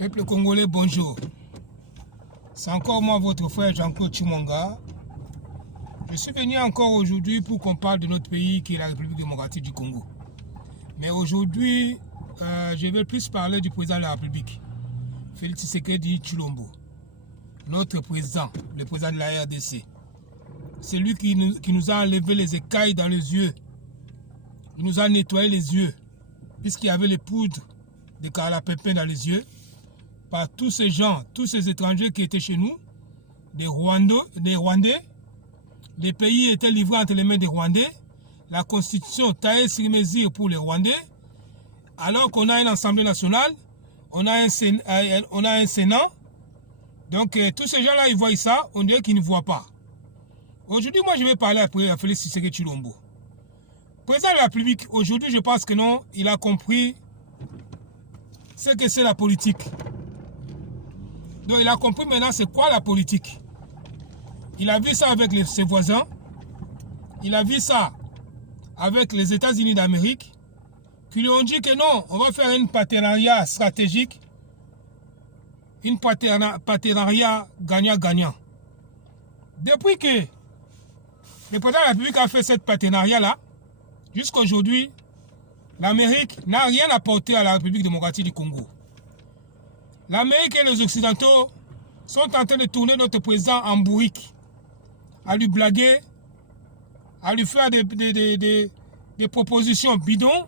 Peuple congolais, bonjour. C'est encore moi, votre frère Jean-Claude Chimonga. Je suis venu encore aujourd'hui pour qu'on parle de notre pays qui est la République démocratique du Congo. Mais aujourd'hui, je vais plus parler du président de la République, Félix Tshisekedi Tshilombo. Notre président, le président de la RDC. C'est lui qui nous a enlevé les écailles dans les yeux. Il nous a nettoyé les yeux, puisqu'il y avait les poudres de carapépin dans les yeux, par tous ces gens, tous ces étrangers qui étaient chez nous, des Rwandais. Les pays étaient livrés entre les mains des Rwandais. La constitution taillée sur mesure pour les Rwandais. Alors qu'on a une Assemblée nationale, on a un Sénat. Donc tous ces gens-là, ils voient ça, on dirait qu'ils ne voient pas. Aujourd'hui, moi, je vais parler à Félix Tshisekedi Tshilombo. Président de la République, aujourd'hui, je pense que non, il a compris ce que c'est la politique. Donc, il a compris maintenant c'est quoi la politique. Il a vu ça avec ses voisins. Il a vu ça avec les États-Unis d'Amérique, qui lui ont dit que non, on va faire un partenariat stratégique, un partenariat gagnant-gagnant. Depuis que le président de la République a fait ce partenariat-là, jusqu'à aujourd'hui, l'Amérique n'a rien apporté à la République démocratique du Congo. L'Amérique et les Occidentaux sont en train de tourner notre président en bourrique, à lui blaguer, à lui faire des propositions bidons,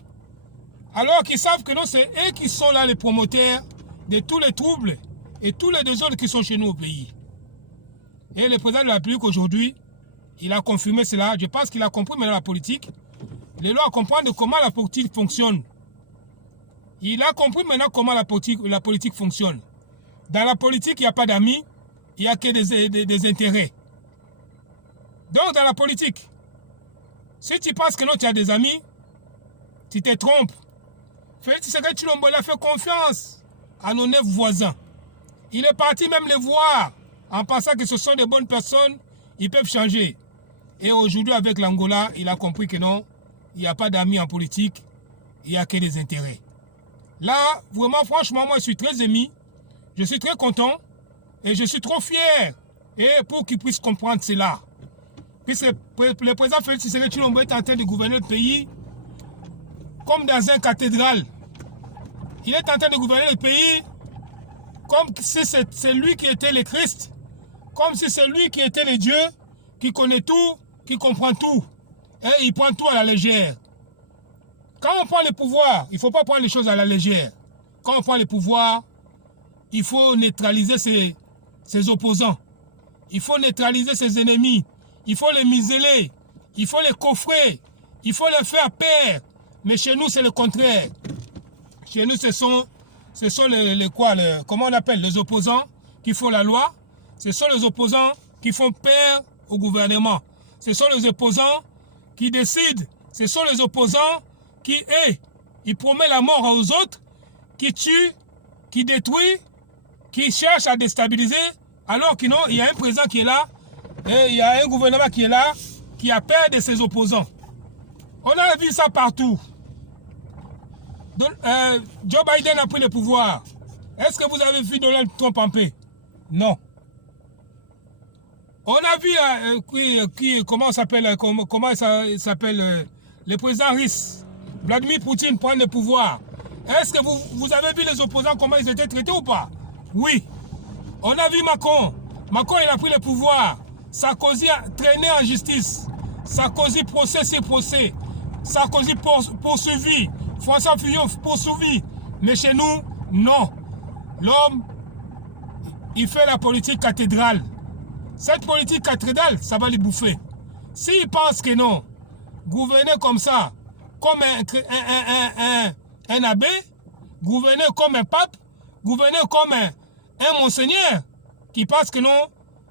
alors qu'ils savent que non, c'est eux qui sont là les promoteurs de tous les troubles et tous les désordres qui sont chez nous au pays. Et le président de la République aujourd'hui, il a confirmé cela. Je pense qu'il a compris maintenant la politique. Il doit comprendre comment la politique fonctionne. Il a compris maintenant comment la politique fonctionne. Dans la politique, il n'y a pas d'amis, il n'y a que des intérêts. Donc, dans la politique, si tu penses que non, tu as des amis, tu te trompes. Félix Tshisekedi Tshilombo a fait confiance à nos 9 voisins. Il est parti même les voir en pensant que ce sont des bonnes personnes, ils peuvent changer. Et aujourd'hui, avec l'Angola, il a compris que non, il n'y a pas d'amis en politique, il n'y a que des intérêts. Là, vraiment, franchement, moi, je suis très ému, je suis très content et je suis trop fier et pour qu'il puisse comprendre cela. Puisque le président Félix Tshisekedi Tshilombo est en train de gouverner le pays comme dans une cathédrale. Il est en train de gouverner le pays comme si c'est lui qui était le Christ, comme si c'est lui qui était le Dieu, qui connaît tout, qui comprend tout. Et il prend tout à la légère. Quand on prend le pouvoir, il ne faut pas prendre les choses à la légère. Quand on prend le pouvoir, il faut neutraliser ses opposants. Il faut neutraliser ses ennemis. Il faut les museler. Il faut les coffrer. Il faut les faire peur. Mais chez nous, c'est le contraire. Chez nous, ce sont comment on appelle, les opposants qui font la loi. Ce sont les opposants qui font peur au gouvernement. Ce sont les opposants qui décident. Ce sont les opposants qui, ils promettent la mort aux autres, qui tuent, qui détruisent, qui cherchent à déstabiliser, alors qu'il y a un président qui est là, et il y a un gouvernement qui est là, qui a peur de ses opposants. On a vu ça partout. Donc, Joe Biden a pris le pouvoir. Est-ce que vous avez vu Donald Trump en paix? Non. On a vu comment s'appelle le président russe, Vladimir Poutine, prendre le pouvoir. Est-ce que vous avez vu les opposants, comment ils étaient traités ou pas? Oui. On a vu Macron. Macron, il a pris le pouvoir. Sarkozy a traîné en justice. Sarkozy procès sur procès. Sarkozy poursuivi. François Fillon poursuivi. Mais chez nous, non. L'homme, il fait la politique cathédrale. Cette politique cathédrale, ça va les bouffer. S'ils pensent que non, gouverner comme ça, comme un abbé, gouverner comme un pape, gouverner comme un monseigneur, qui pense que non,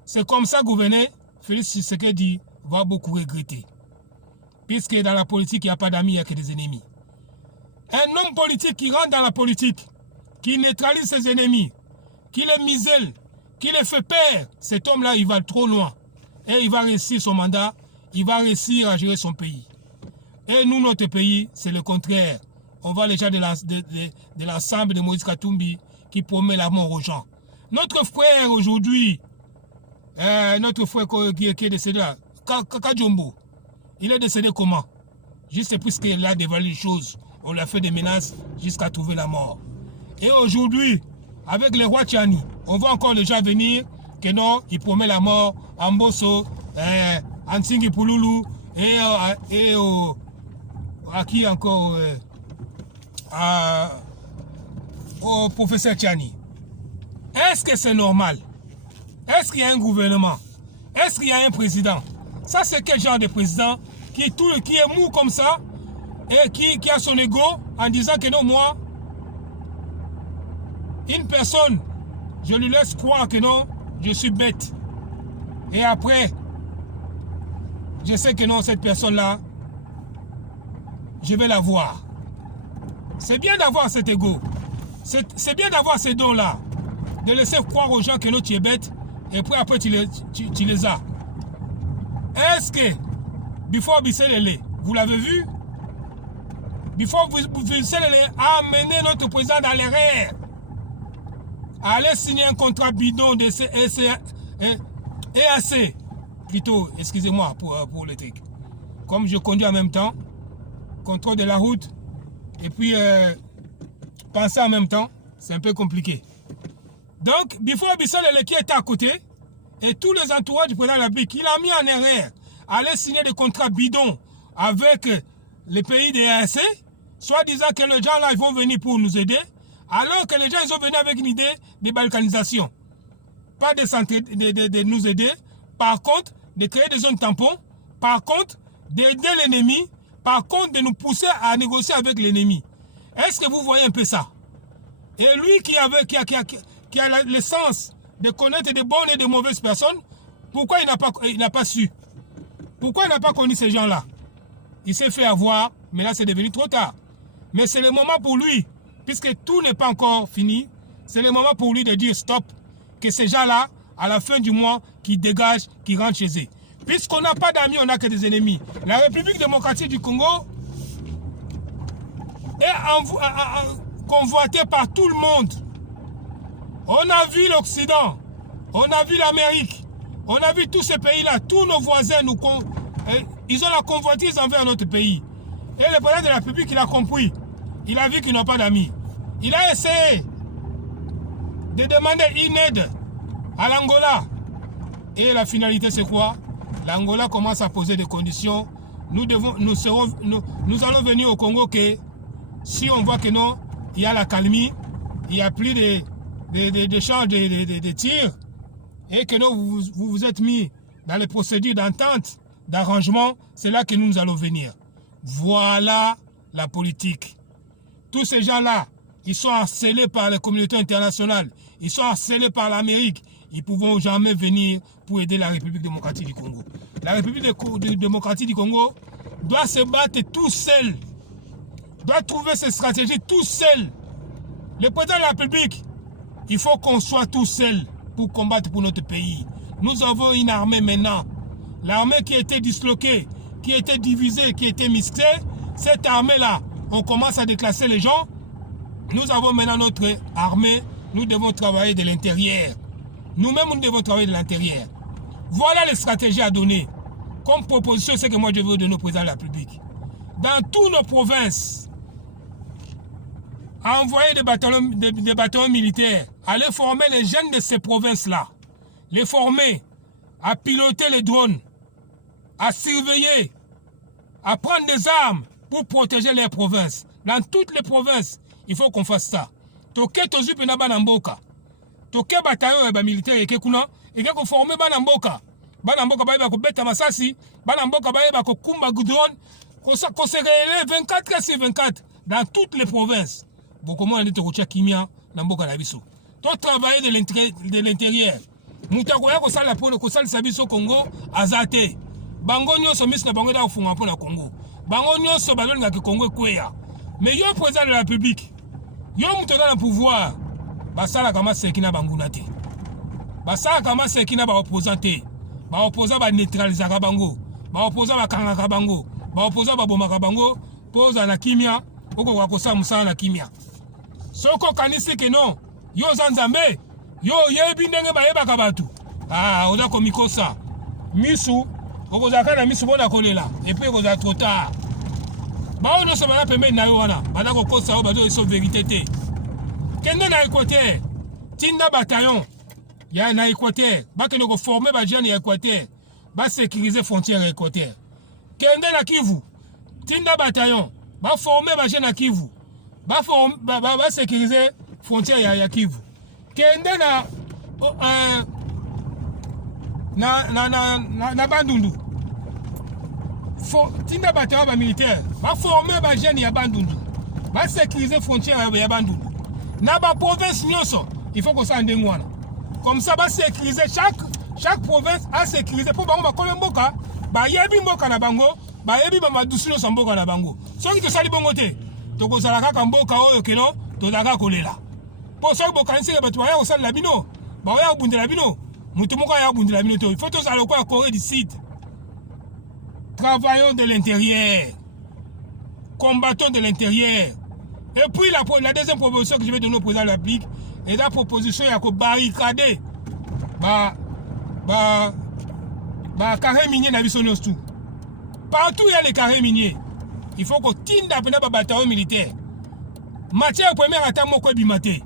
c'est comme ça gouverner, Félix Tshisekedi va beaucoup regretter. Puisque dans la politique, il n'y a pas d'amis, il n'y a que des ennemis. Un homme politique qui rentre dans la politique, qui neutralise ses ennemis, qui les misèle, qui les fait peur, cet homme-là, il va trop loin. Et il va réussir son mandat, il va réussir à gérer son pays. Et nous, notre pays, c'est le contraire. On voit les gens de l'ensemble de Moïse Katumbi qui promet la mort aux gens. Notre frère aujourd'hui, notre frère qui est décédé là, Kaka-Jombo, il est décédé comment? Juste puisqu'il a dévoilé les choses, on lui a fait des menaces jusqu'à trouver la mort. Et aujourd'hui, avec les rois Tchani, on voit encore les gens venir, que non, il promet la mort, Amboso, Ansingi Pouloulou, et à qui encore au professeur Tchani. Est-ce que c'est normal? Est-ce qu'il y a un gouvernement? Est-ce qu'il y a un président? Ça, c'est quel genre de président qui est mou comme ça et qui a son ego en disant que non, moi, une personne, je lui laisse croire que non, je suis bête. Et après, je sais que non, cette personne-là, je vais la voir. C'est bien d'avoir cet ego. C'est bien d'avoir ces dons-là. De laisser croire aux gens que non, tu es bête. Et puis après, tu les as. Est-ce que, Before Bisselele, vous l'avez vu? Before Bisselele a amené notre président dans l'erreur. Aller signer un contrat bidon de EAC. Plutôt, excusez-moi pour le truc. Comme je conduis en même temps, contrôle de la route, et puis penser en même temps, c'est un peu compliqué. Donc, Before Bisselele qui était à côté, et tous les entourages du président de la République, il a mis en erreur, aller signer des contrats bidons avec les pays des EAC, soit disant que les gens là, ils vont venir pour nous aider, alors que les gens, ils sont venus avec une idée de balkanisation. Pas de nous aider, par contre, de créer des zones tampons, par contre, d'aider l'ennemi, par contre, de nous pousser à négocier avec l'ennemi. Est-ce que vous voyez un peu ça? Et lui qui a l'essence de connaître de bonnes et de mauvaises personnes, pourquoi il n'a pas su? Pourquoi il n'a pas connu ces gens-là? Il s'est fait avoir, mais là c'est devenu trop tard. Mais c'est le moment pour lui, puisque tout n'est pas encore fini, c'est le moment pour lui de dire stop, que ces gens-là, à la fin du mois, qui dégagent, qui rentrent chez eux. Puisqu'on n'a pas d'amis, on n'a que des ennemis. La République démocratique du Congo est convoitée par tout le monde. On a vu l'Occident, on a vu l'Amérique, on a vu tous ces pays-là, tous nos voisins, ils ont la convoitise envers notre pays. Et le président de la République, il a compris. Il a vu qu'ils n'ont pas d'amis. Il a essayé de demander une aide à l'Angola. Et la finalité, c'est quoi? L'Angola commence à poser des conditions. Nous allons venir au Congo que si on voit que non, il y a la calmie, il n'y a plus d'échange de tirs, et que non, vous vous êtes mis dans les procédures d'entente, d'arrangement, c'est là que nous allons venir. Voilà la politique. Tous ces gens-là, ils sont harcelés par la communauté internationale, ils sont harcelés par l'Amérique, ils ne pourront jamais venir pour aider la République démocratique du Congo. La République démocratique du Congo doit se battre tout seul, doit trouver ses stratégies tout seul. Le président de la République, il faut qu'on soit tout seul pour combattre pour notre pays. Nous avons une armée maintenant. L'armée qui a été disloquée, qui a été divisée, qui a été mixée, cette armée-là, on commence à déclasser les gens. Nous avons maintenant notre armée, nous devons travailler de l'intérieur. Nous-mêmes, nous devons travailler de l'intérieur. Voilà les stratégies à donner. Comme proposition, c'est que moi je veux donner au président de la République. Dans toutes nos provinces, à envoyer des bataillons militaires, aller former les jeunes de ces provinces-là, les former à piloter les drones, à surveiller, à prendre des armes pour protéger les provinces. Dans toutes les provinces, il faut qu'on fasse ça. Toke tozu pena banamboka. Toke bataillon militaire et kuna et qu'on former banamboka. Banamboka ba ko beta masasi, banamboka ba ko kumba drone, qu'on se relève 24 sur 24 dans toutes les provinces. Beaucoup moins de Tokocha Kimia, Namboka Nabiso. Toi, travailler de l'intérieur. Moutakoya ko sala pour ko sala sabiso Congo, azate. Bango nyonso mis na bango da funga pour la Congo. Bango nyonso balonga ke Congo kweya. Mais yo président de la République, yo muto dans le pouvoir, basala kama sekina bangunate. Basala kama sekina ba opposante. Ba opposant ba neutraliser ka bango. Ba opposant ba kanga ka bango. Ba opposant ba bomaka bango, poza na kimia, oko kwa kosa musala na kimia. Soko kanisi que non, Yo Zanzambe, yo yebi ndenge bayebaka batu. Ah, oza komikosa. Misu, okozaka na misu bona kolela. Et puis okozaka trop tard. Ba ono se bana pembe na yo wana. Bana kokosa o bazo eso vérité te. Kende na Équateur. Tinda bataillon. Ya na Équateur. Ba kende ko former ba jeune ya Équateur. Ba sécuriser frontière Équateur. Kende na Kivu. Tinda bataillon. Ba former ba jeune na Kivu. Ba sécuriser frontière ya Kivu. Kende na Bandundu. Tinda bataillon ba militaire. Ba former ba jeune ya Bandundu. Ba sécuriser frontière ya Bandundu. Na ba province nyonso, il faut que ça ande ngwana. Comme ça ba sécuriser chaque province a sécurisé pour bango ba kolomboka, ba yebi mboka na bango, ba yebi ba madusino sa mboka na bango. Soki to sali bongo te, to ko sala kaka mboka oyo keno, to daka kolela. Po soki bokanisi ba to ya ko sala bino, ba ya bundela bino, mutu moko ya bundela bino to. Il faut to sala ko Corée du Sud. Travaillons de l'intérieur. Combattons de l'intérieur. Et puis la deuxième proposition que je vais donner au président de la République est la proposition de barricader carré minier na biso tout. Partout il y a les carrés miniers. Il faut qu'on tinde après un bataillon militaire. Matière première attaque moko ebimate.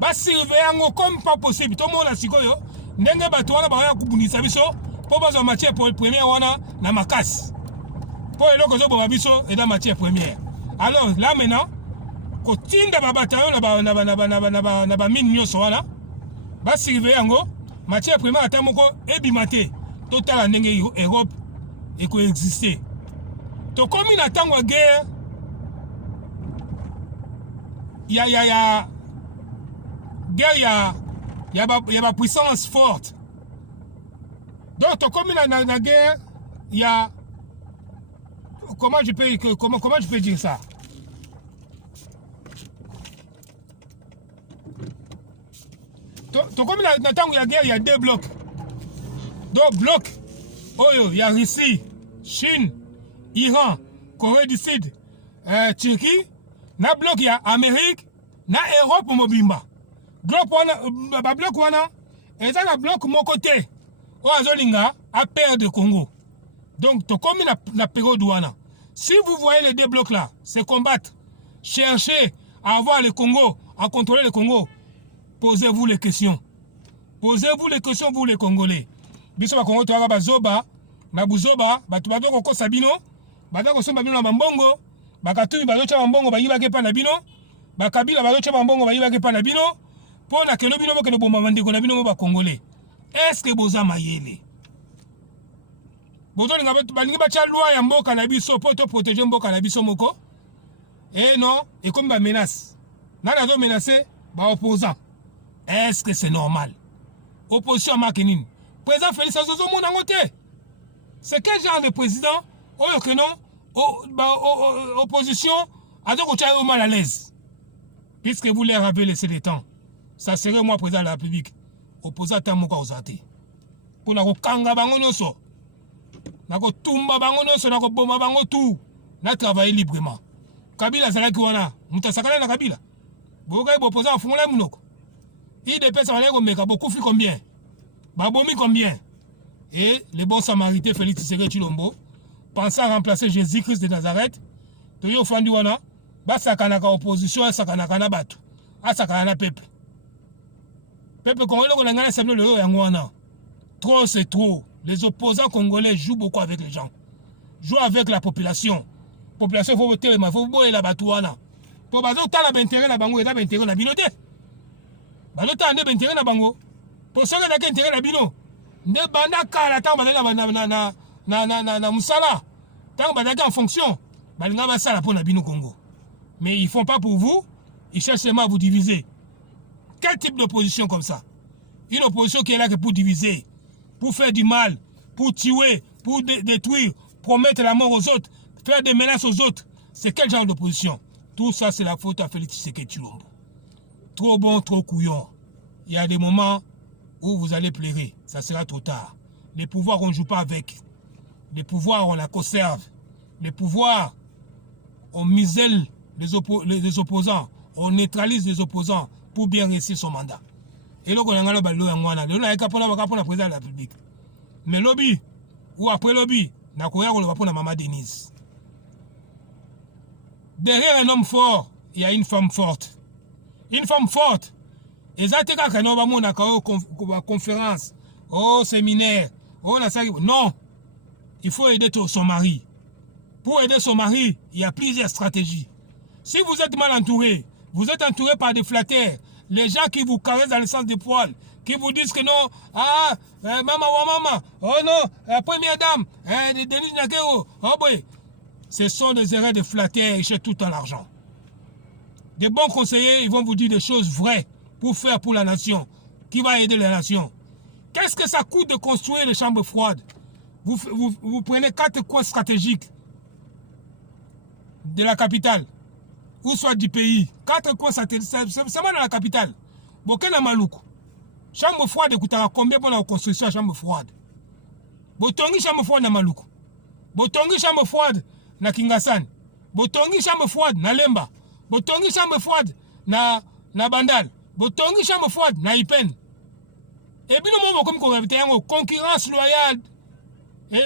Ba surveiller comme pas possible. Tout le monde a sikoyo. Ndenge bato wana ba ya kubunisa biso po bazo matière première wana na makasi. Po eloko zo bo biso et dans matière première. Alors là maintenant kotinda ba bataillon na ba mine nyonso wana ba surveiller yango matière première ata moko ebimate totala ndenge Europe eko exister to komi na tango ya guerre ya ba puissance forte donc to komi na guerre ya comment je peux dire ça. Comme dans temps où il y a guerre, il y a deux blocs. Deux blocs. Il y a Russie, Chine, Iran, Corée du Sud, Turquie. Na bloc il y a Amérique, na Europe mobimba. Bloc wana, et ça na bloc mon côté. O azolinga a perdre Congo. Donc comme na période wana. Si vous voyez les deux blocs là, c'est combattre, chercher à avoir le Congo, à contrôler le Congo. Posez-vous les questions. Posez-vous les questions, vous les Congolais. Biso ba Congo toaka bazoba, na buzoba, batu bato ko sabino, bato ko somba bino na mbongo, bakatumi bato cha mbongo bayiba ke pa na bino, bakabila bato cha mbongo bayiba ke pa na bino, po na keno bino ke no bomba mandeko na bino ba Congolais. Est-ce que boza mayele? Bozo linga balingi ba cha loi ya mboka na biso po to protéger mboka na biso moko. Eh non, et comme ba menace. Nana do menacer ba opposant. Est-ce que c'est normal? Opposition à Makinine. Président Félix Azozo Mounangote. C'est quel genre de président? Oyo que non? Opposition a donc au mal à l'aise. Puisque vous leur avez laissé le temps. Ça serait moi président de la République. Opposant à Tamuka Ozate. Pour na kanga bango nyonso. Na ko tumba bango nyonso na ko bomba bango tout. Na travailler librement. Kabila zalaki wana. Mutasakana na Kabila. Boka opposant à Fungula Munoko. Il dépêche à beaucoup plus combien? Babomi combien? Et le bon samaritain Félix Tshisekedi Tshilombo, pensant à remplacer Jésus-Christ de Nazareth, Toyo Fandiwana, Basakanaka opposition, Sakanaka Batu, Asakana Peuple. Peuple congolais, on a salué le Yangwana. Trop, c'est trop. Les opposants congolais jouent beaucoup avec les gens. Jouent avec la population. La population, il faut voter, il faut voter la Batouana. Pour bazo, t'as l'intérêt à Bango et t'as l'intérêt à Binoté. Balota ande bentéré na bango. Pour ça que na intérêt na bino. Ne banda kala ta na musala. Tant banda en fonction. Balinga basala pour na bino Congo. Mais ils font pas pour vous, ils cherchent seulement à vous diviser. Quel type d'opposition comme ça? Une opposition qui est là que pour diviser, pour faire du mal, pour tuer, pour détruire, promettre la mort aux autres, faire des menaces aux autres. C'est quel genre d'opposition? Tout ça c'est la faute à Félix Tshisekedi Tshilombo. Trop bon, trop couillon. Il y a des moments où vous allez pleurer. Ça sera trop tard. Les pouvoirs, on ne joue pas avec. Les pouvoirs, on la conserve. Les pouvoirs, on muselle les opposants. On neutralise les opposants pour bien réussir son mandat. Et là, on a le ballon en wana. Le là, il y a pour la président de la République. Mais lobby, ou après lobby, n'a quoi on va pour la maman Denise. Derrière un homme fort, il y a une femme forte. Une femme forte. Et ça, c'est quand on va à une conférence, au séminaire, non. Il faut aider son mari. Pour aider son mari, il y a plusieurs stratégies. Si vous êtes mal entouré, vous êtes entouré par des flatteurs, les gens qui vous caressent dans le sens des poils, qui vous disent que non, maman, oh non, première dame, Denis Nakero, oh boy. Ce sont des erreurs de flatteurs, ils cherchent tout le temps l'argent. Des bons conseillers, ils vont vous dire des choses vraies pour faire pour la nation, qui va aider la nation. Qu'est-ce que ça coûte de construire les chambres froides? Vous prenez 4 coins stratégiques de la capitale, ou soit du pays. 4 coins stratégiques, c'est mal dans la capitale. Bokena Maloukou. Chambre froide, écoutez, combien pour la construction de chambre froide? Botongi chambre froide na Maloukou. Botongi chambre froide na Kingasan. Botongi chambre froide na Lemba. Botongi chambre froide na Bandal. Botongi chambre froide na Ipen. Et puis nous comme qu'on répète une concurrence loyale. Et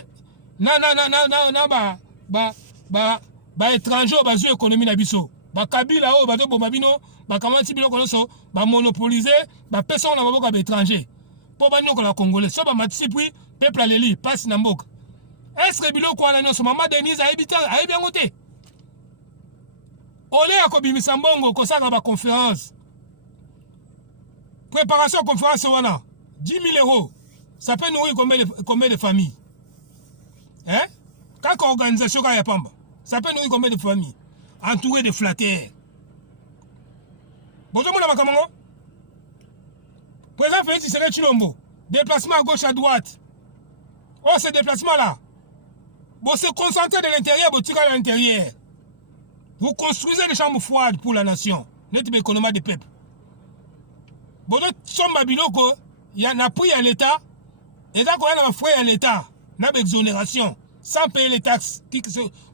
étranger bazu économie na biso. Ba kabila o bato bomabino ba kamanti bilo koloso ba monopoliser ba personne na maboko ba étranger. Po ba nyoko la congolais so ba matisi puis peuple aleli passe na mboka. Est-ce que biloko wana nyonso maman Denise ayebi yango te? Ole ya kobimisa mbongo kosaka ba conférence. Préparation conférence wana 10 000 euros. Ça peut nourrir combien de familles? Hein? Quand organisation ya pamba, ça peut nourrir combien de familles? Entouré de flatteurs. Bonjour mon amakamon. Président Félix Tshisekedi Tshilombo. Déplacement à gauche à droite. Oh, ce déplacement là. Vous se concentrez de l'intérieur, vous tirez à l'intérieur. Vous construisez des chambres froides pour la nation. Notre économie des peuples. Bon, son babiloko, il y a un appui à l'État. Et là, il y a un frais à l'État. Il y a une exonération. Sans payer les taxes,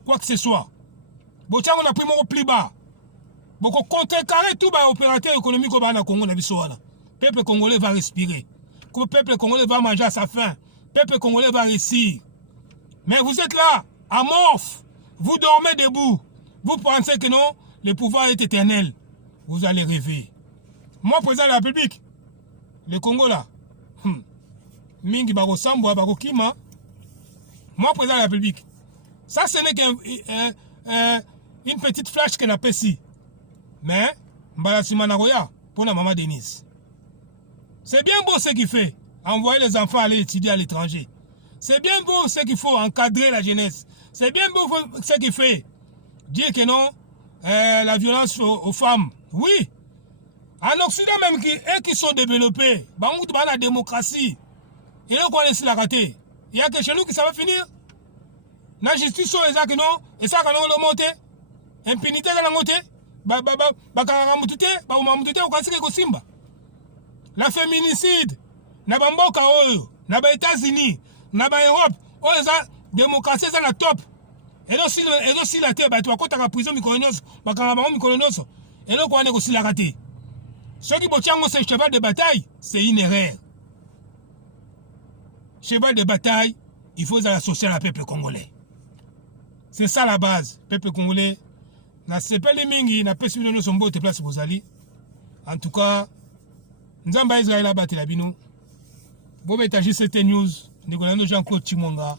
quoi que ce soit. Bon, on a pris mon plus bas. Bon, contrecarrer tout opérateur économique au Congo. Le peuple congolais va respirer. Le peuple congolais va manger à sa faim. Le peuple congolais va réussir. Mais vous êtes là, amorphe. Vous dormez debout. Vous pensez que non, le pouvoir est éternel. Vous allez rêver. Moi, président de la République, le Congo là, Mingi Baro Sambo, Baro Kima, moi, président de la République, ça ce n'est qu'une petite flash qu'on appelle ici. Mais, Mbalasima Nagoya, pour la maman Denise. C'est bien beau ce qu'il fait, envoyer les enfants aller étudier à l'étranger. C'est bien beau ce qu'il faut, encadrer la jeunesse. C'est bien beau ce qu'il fait, dire que non, la violence aux femmes. Oui. En Occident même, qui sont développés, la démocratie, et là, on laisse la rater. Il y a que chez nous que ça va finir. La justice, c'est ça que non, et ça, quand on le monte, impunité, quand on monte, la féminicide, na bamboka oyo, na ba États-Unis, na ba Europe, oyo za démocratie za na top. Et aussi la terre, tu as côté la prison micronos, bakanga micronos, et donc on est aussi la raté. Ce qui botchango c'est cheval de bataille, c'est une erreur. Cheval de bataille, il faut associer le peuple congolais. C'est ça la base, peuple congolais. Na sepeli mingi na pesi bino son bote place bozali. En tout cas, Nzamba Israël a battu la bino. Bobeta JCT News, Nicolano Jean-Claude Chimonga.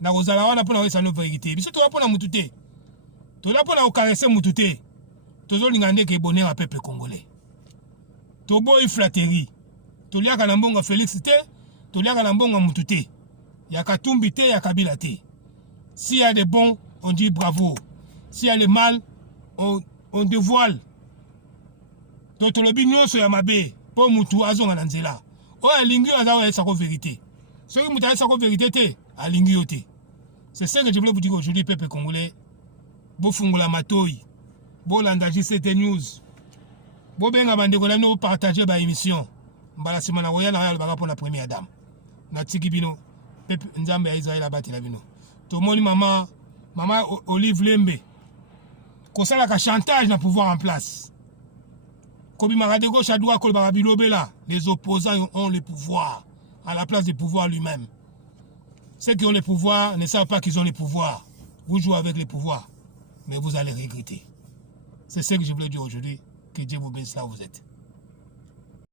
Na kozala wana pona wesa no vérité. Biso to pona mutute. To la pona okareser mutute. Tozo lingande ke bonheur à peuple congolais. To boy flatterie. To liaka na mbonga Félix te, to liaka na mbonga mutute. Ya Katumbi te, ya Kabila te. S'il y a des bons, on dit bravo. S'il y a le mal, on dévoile. Toto le bignon sur Yamabe, pour Moutou Azon Ananzela. Oh, Alingi Azawa sa vérité. Ce qui m'a sa vérité, Alingi Ote. C'est ça que je voulais vous dire aujourd'hui, peuple congolais. Bo Fungula Matoyi, Bo Landaji CT News, Bo Benga Bandekolano partager ba émission. Mbala Simana Roya na Baga pour la première dame. Na Tikibino, peuple Nzambe Israël abati la bino. Tout le monde, maman Olive Lembe. Qu'on ça la chantage na pouvoir en place. Kobimara de gauche à droite, les opposants ont le pouvoir à la place du pouvoir lui-même. Ceux qui ont le pouvoir ne savent pas qu'ils ont le pouvoir. Vous jouez avec le pouvoir, mais vous allez regretter. C'est ce que je voulais dire aujourd'hui. Que Dieu vous bénisse là où vous êtes.